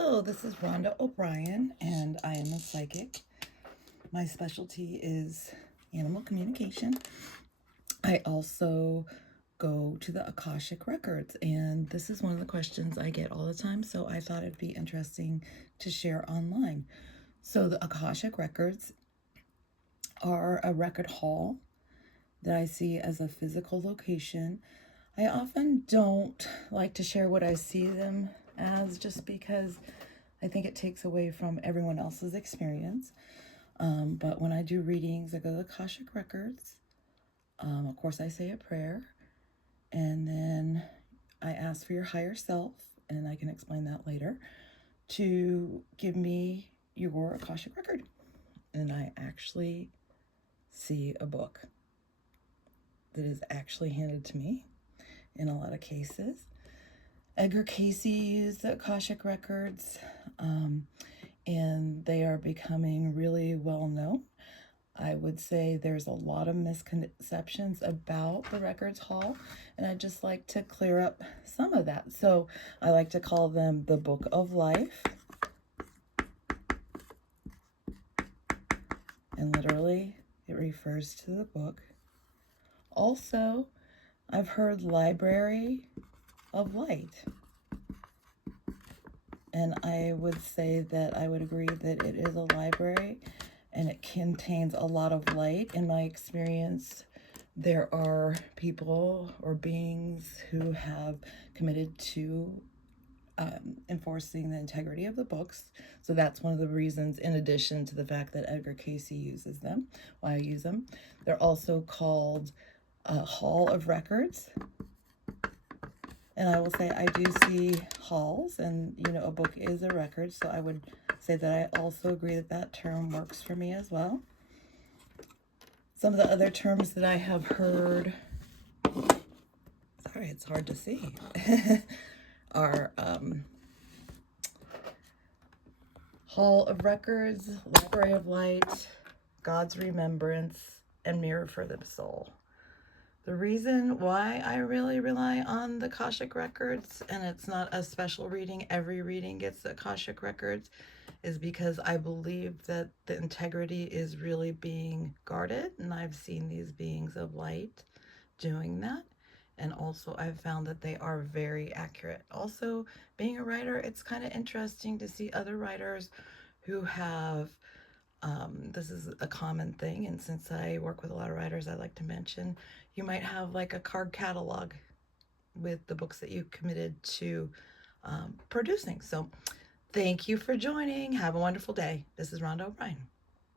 Hello, this is Rhonda O'Brien, and I am a psychic. My specialty is animal communication. I also go to the Akashic Records, and this is one of the questions I get all the time, so I thought it'd be interesting to share online. So the Akashic Records are a record hall that I see as a physical location. I often don't like to share what I see them as just because I think it takes away from everyone else's experience. But when I do readings, I go to the Akashic Records. Of course, I say a prayer, and then I ask for your higher self, and I can explain that later, to give me your Akashic record. And I actually see a book that is actually handed to me in a lot of cases. Edgar Cayce used the Akashic Records, and they are becoming really well known. I would say there's a lot of misconceptions about the Records Hall, and I'd just like to clear up some of that. So I like to call them the Book of Life. And literally, it refers to the book. Also, I've heard Library of Light. And I would say that I would agree that it is a library and it contains a lot of light. In my experience, there are people or beings who have committed to enforcing the integrity of the books. So that's one of the reasons, in addition to the fact that Edgar Cayce uses them, why I use them. They're also called Hall of Records. And I will say I do see halls, and a book is a record, so I would say that I also agree that that term works for me as well. Some of the other terms that I have heard, sorry, it's hard to see, are Hall of Records, Library of Light, God's Remembrance, and Mirror for the Soul. The reason why I really rely on the Akashic Records, and it's not a special reading, every reading gets the Akashic Records, is because I believe that the integrity is really being guarded, and I've seen these beings of light doing that. And also I've found that they are very accurate. Also, being a writer, it's kind of interesting to see other writers who have this is a common thing, and since I work with a lot of writers, I like to mention you might have like a card catalog with the books that you committed to producing. So thank you for joining. Have a wonderful day. This is Rhonda O'Brien.